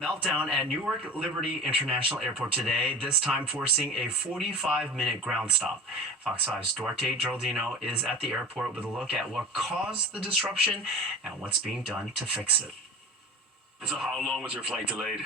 Meltdown at Newark Liberty International Airport today, this time forcing a 45-minute ground stop. Fox 5's Duarte Geraldino is at the airport with a look at what caused the disruption and what's being done to fix it. So how long was your flight delayed?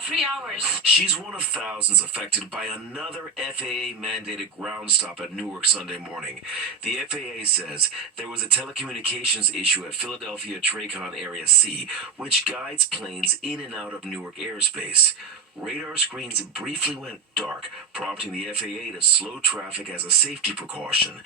3 hours. She's one of thousands affected by another FAA-mandated ground stop at Newark Sunday morning. The FAA says there was a telecommunications issue at Philadelphia TRACON Area C, which guides planes in and out of Newark airspace. Radar screens briefly went dark, prompting the FAA to slow traffic as a safety precaution.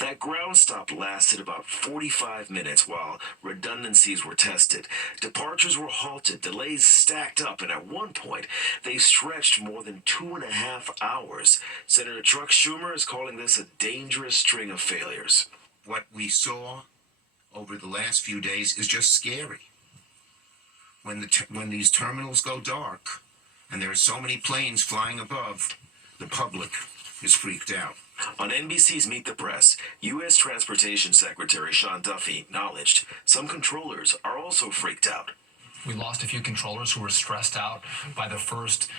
That ground stop lasted about 45 minutes while redundancies were tested. Departures were halted, delays stacked up, and at one point, they stretched more than 2.5 hours. Senator Chuck Schumer is calling this a dangerous string of failures. What we saw over the last few days is just scary. When these terminals go dark, and there are so many planes flying above, the public is freaked out. On NBC's Meet the Press, U.S. Transportation Secretary Sean Duffy acknowledged some controllers are also freaked out. We lost a few controllers who were stressed out by the first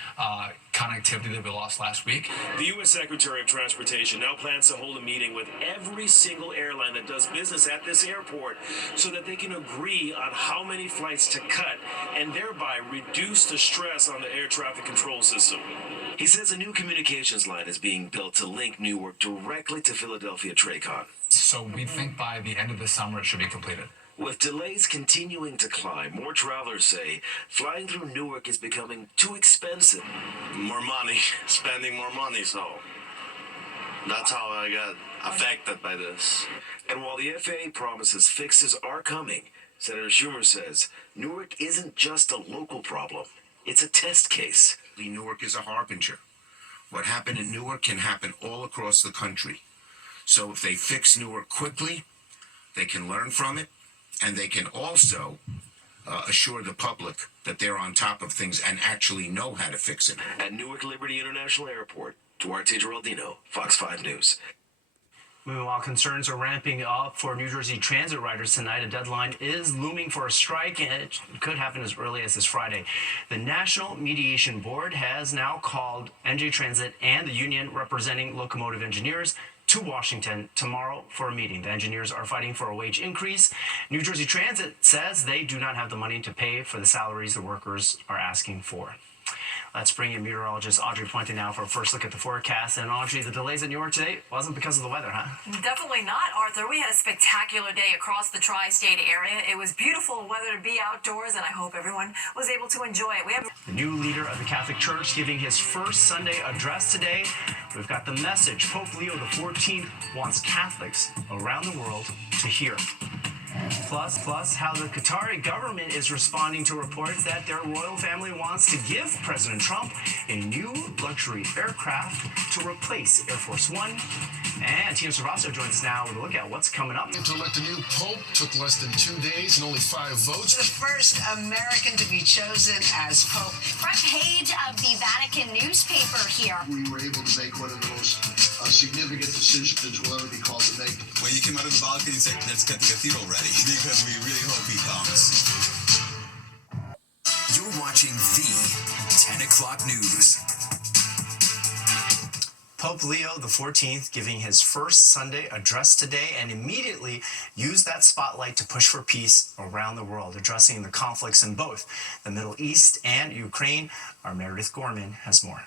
connectivity that we lost last week. The U.S. Secretary of Transportation now plans to hold a meeting with every single airline that does business at this airport so that they can agree on how many flights to cut and thereby reduce the stress on the air traffic control system. He says a new communications line is being built to link Newark directly to Philadelphia TRACON. So we think by the end of the summer it should be completed. With delays continuing to climb, more travelers say flying through Newark is becoming too expensive. More money, spending more money, so that's how I got affected by this. And while the FAA promises fixes are coming, Senator Schumer says Newark isn't just a local problem, it's a test case. Newark is a harbinger. What happened in Newark can happen all across the country. So if they fix Newark quickly, they can learn from it, and they can also assure the public that they're on top of things and actually know how to fix it. At Newark Liberty International Airport, Duarte Geraldino, Fox 5 News. Meanwhile, concerns are ramping up for New Jersey transit riders tonight. A deadline is looming for a strike, and it could happen as early as this Friday. The National Mediation Board has now called NJ Transit and the union representing locomotive engineers to Washington tomorrow for a meeting. The engineers are fighting for a wage increase. New Jersey Transit says they do not have the money to pay for the salaries the workers are asking for. Let's bring in meteorologist Audrey Puente now for a first look at the forecast. And Audrey, the delays in New York today wasn't because of the weather, huh? Definitely not, Arthur. We had a spectacular day across the tri-state area. It was beautiful weather to be outdoors, and I hope everyone was able to enjoy it. We have the new leader of the Catholic Church giving his first Sunday address today. We've got the message Pope Leo XIV wants Catholics around the world to hear. Plus, how the Qatari government is responding to reports that their royal family wants to give President Trump a new luxury aircraft to replace Air Force One. And Tina Cervaso joins us now with a look at what's coming up. To elect a new pope took less than 2 days and only 5 votes. The first American to be chosen as pope. Front page of the Vatican newspaper here. We were able to make one of the most significant decisions we'll ever be called to make. When you came out of the balcony and said, let's get the cathedral ready, because we really hope he comes. You're watching the 10 o'clock news. Pope Leo XIV giving his first Sunday address today and immediately used that spotlight to push for peace around the world, addressing the conflicts in both the Middle East and Ukraine. Our Meredith Gorman has more.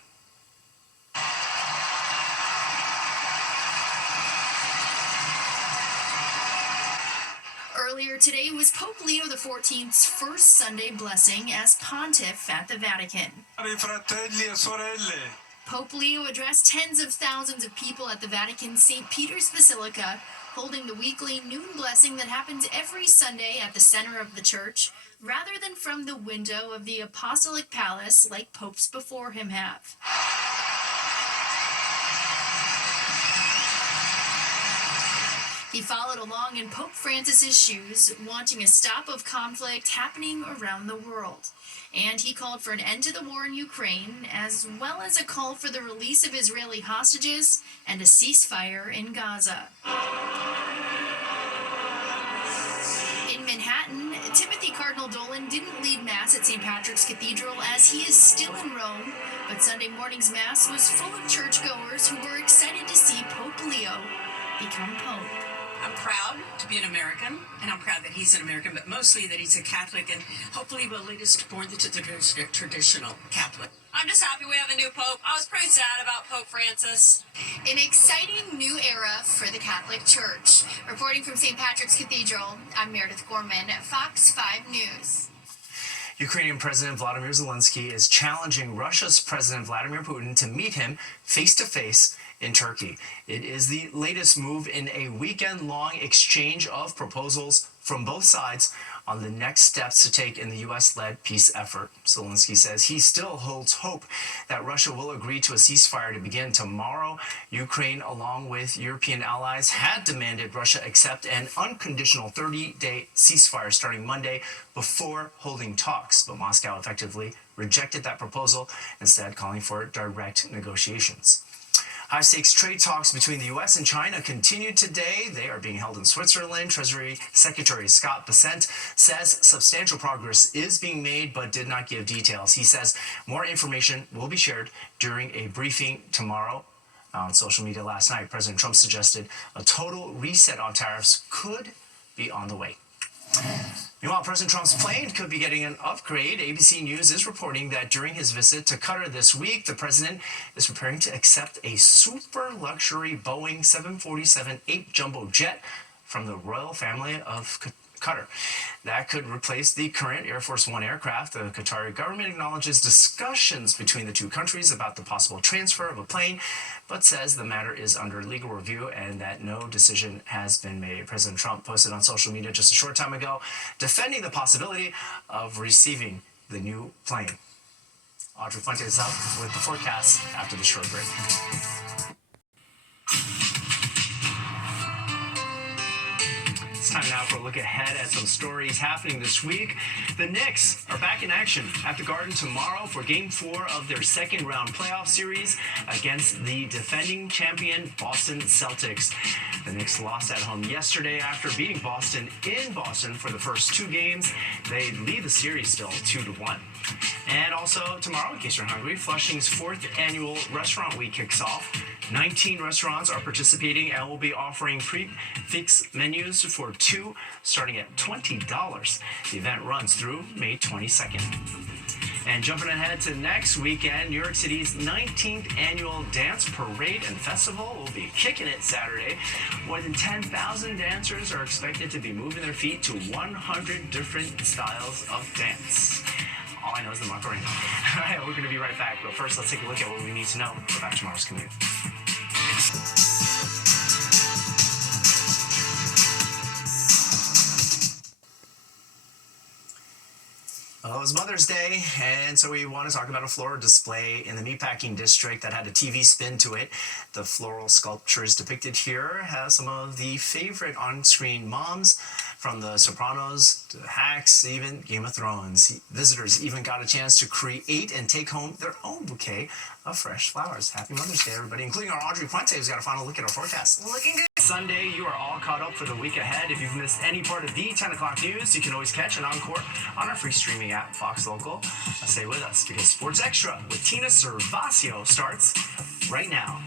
Earlier today was Pope Leo XIV's first Sunday blessing as pontiff at the Vatican. Pope Leo addressed tens of thousands of people at the Vatican's St. Peter's Basilica, holding the weekly noon blessing that happens every Sunday at the center of the church, rather than from the window of the Apostolic Palace like popes before him have. He followed along in Pope Francis's shoes, wanting a stop of conflict happening around the world. And he called for an end to the war in Ukraine, as well as a call for the release of Israeli hostages and a ceasefire in Gaza. In Manhattan, Timothy Carter Cardinal Dolan didn't lead Mass at St. Patrick's Cathedral as he is still in Rome, but Sunday morning's Mass was full of churchgoers who were excited to see Pope Leo become Pope. I'm proud to be an American, and I'm proud that he's an American, but mostly that he's a Catholic, and hopefully will lead us more to the traditional Catholic. I'm just happy we have a new pope. I was pretty sad about Pope Francis. An exciting new era for the Catholic Church. Reporting from St. Patrick's Cathedral, I'm Meredith Gorman, Fox 5 News. Ukrainian President Vladimir Zelensky is challenging Russia's President Vladimir Putin to meet him face-to-face in Turkey. It is the latest move in a weekend-long exchange of proposals from both sides on the next steps to take in the U.S.-led peace effort. Zelensky says he still holds hope that Russia will agree to a ceasefire to begin tomorrow. Ukraine, along with European allies, had demanded Russia accept an unconditional 30-day ceasefire starting Monday before holding talks, but Moscow effectively rejected that proposal, instead calling for direct negotiations. High-stakes trade talks between the U.S. and China continue today. They are being held in Switzerland. Treasury Secretary Scott Bessent says substantial progress is being made, but did not give details. He says more information will be shared during a briefing tomorrow. On social media last night, President Trump suggested a total reset on tariffs could be on the way. Meanwhile, President Trump's plane could be getting an upgrade. ABC News is reporting that during his visit to Qatar this week, the president is preparing to accept a super luxury Boeing 747-8 jumbo jet from the royal family of Qatar. That could replace the current Air Force One aircraft. The Qatari government acknowledges discussions between the two countries about the possible transfer of a plane, but says the matter is under legal review and that no decision has been made. President Trump posted on social media just a short time ago defending the possibility of receiving the new plane. Audrey Fuente is up with the forecast after the short break. It's time now for a look ahead at some stories happening this week. The Knicks are back in action at the Garden tomorrow for Game 4 of their second-round playoff series against the defending champion Boston Celtics. The Knicks lost at home yesterday after beating Boston in Boston for the first two games. They lead the series still 2-1. And also tomorrow, in case you're hungry, Flushing's 4th annual Restaurant Week kicks off. 19 restaurants are participating and will be offering prix menus for two, starting at $20. The event runs through May 22nd. And jumping ahead to next weekend, New York City's 19th annual Dance Parade and Festival will be kicking it Saturday. More than 10,000 dancers are expected to be moving their feet to 100 different styles of dance. All I know is the Macarena. All right, we're going to be right back. But first, let's take a look at what we need to know about tomorrow's commute. Well, it was Mother's Day, and so we want to talk about a floral display in the Meatpacking District that had a TV spin to it. The floral sculptures depicted here have some of the favorite on-screen moms, from The Sopranos to Hacks, even Game of Thrones. Visitors even got a chance to create and take home their own bouquet of fresh flowers. Happy Mother's Day, everybody, including our Audrey Fuente, who's got a final look at our forecast. Looking good. Sunday, you are all caught up for the week ahead. If you've missed any part of the 10 o'clock news, you can always catch an encore on our free streaming app, Fox Local. Stay with us because Sports Extra with Tina Servacio starts right now.